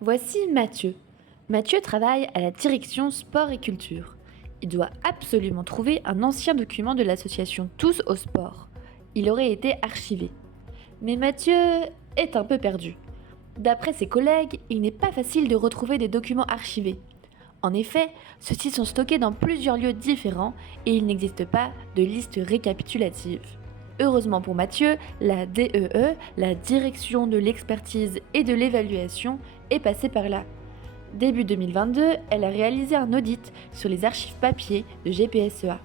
Voici Mathieu. Mathieu travaille à la direction sport et culture. Il doit absolument trouver un ancien document de l'association Tous au sport. Il aurait été archivé. Mais Mathieu est un peu perdu. D'après ses collègues, il n'est pas facile de retrouver des documents archivés. En effet, ceux-ci sont stockés dans plusieurs lieux différents et il n'existe pas de liste récapitulative. Heureusement pour Mathieu, la DEE, la Direction de l'expertise et de l'évaluation, est passée par là. Début 2022, elle a réalisé un audit sur les archives papier de GPSEA.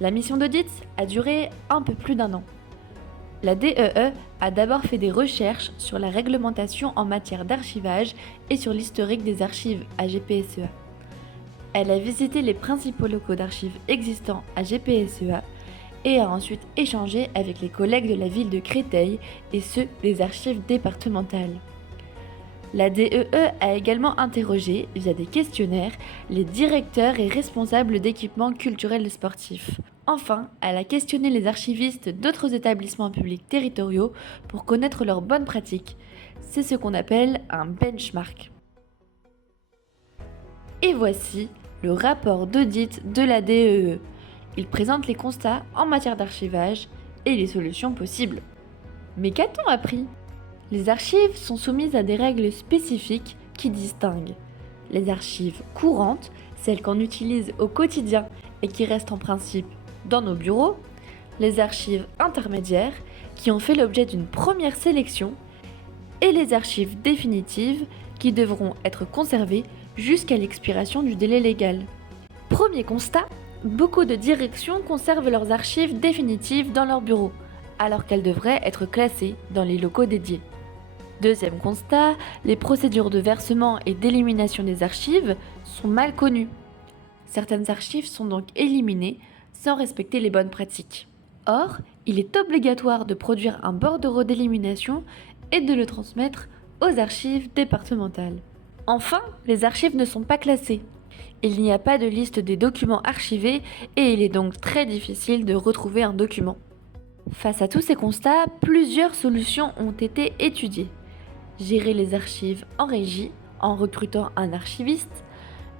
La mission d'audit a duré un peu plus d'1 an. La DEE a d'abord fait des recherches sur la réglementation en matière d'archivage et sur l'historique des archives à GPSEA. Elle a visité les principaux locaux d'archives existants à GPSEA et a ensuite échangé avec les collègues de la ville de Créteil et ceux des archives départementales. La DEE a également interrogé, via des questionnaires, les directeurs et responsables d'équipements culturels et sportifs. Enfin, elle a questionné les archivistes d'autres établissements publics territoriaux pour connaître leurs bonnes pratiques. C'est ce qu'on appelle un benchmark. Et voici le rapport d'audit de la DEE. Il présente les constats en matière d'archivage et les solutions possibles. Mais qu'a-t-on appris ? Les archives sont soumises à des règles spécifiques qui distinguent les archives courantes, celles qu'on utilise au quotidien et qui restent en principe dans nos bureaux, les archives intermédiaires qui ont fait l'objet d'une première sélection et les archives définitives qui devront être conservées jusqu'à l'expiration du délai légal. Premier constat, beaucoup de directions conservent leurs archives définitives dans leur bureau, alors qu'elles devraient être classées dans les locaux dédiés. Deuxième constat, les procédures de versement et d'élimination des archives sont mal connues. Certaines archives sont donc éliminées sans respecter les bonnes pratiques. Or, il est obligatoire de produire un bordereau d'élimination et de le transmettre aux archives départementales. Enfin, les archives ne sont pas classées. Il n'y a pas de liste des documents archivés et il est donc très difficile de retrouver un document. Face à tous ces constats, plusieurs solutions ont été étudiées. Gérer les archives en régie, en recrutant un archiviste,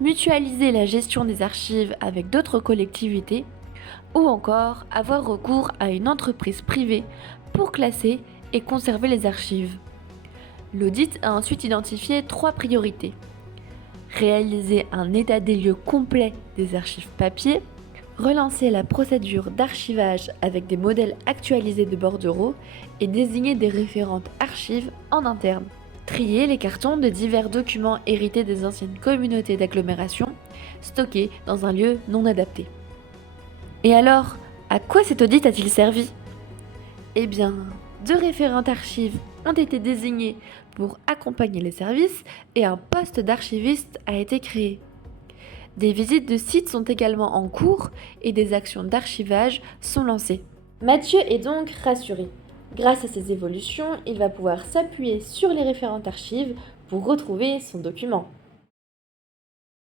mutualiser la gestion des archives avec d'autres collectivités, ou encore avoir recours à une entreprise privée pour classer et conserver les archives. L'audit a ensuite identifié 3 priorités. Réaliser un état des lieux complet des archives papier, relancer la procédure d'archivage avec des modèles actualisés de bordereaux et désigner des référentes archives en interne. Trier les cartons de divers documents hérités des anciennes communautés d'agglomération, stockés dans un lieu non adapté. Et alors, à quoi cet audit a-t-il servi ? Eh bien, 2 référentes archives ont été désignées pour accompagner les services et un poste d'archiviste a été créé. Des visites de sites sont également en cours et des actions d'archivage sont lancées. Mathieu est donc rassuré. Grâce à ces évolutions, il va pouvoir s'appuyer sur les référentes archives pour retrouver son document.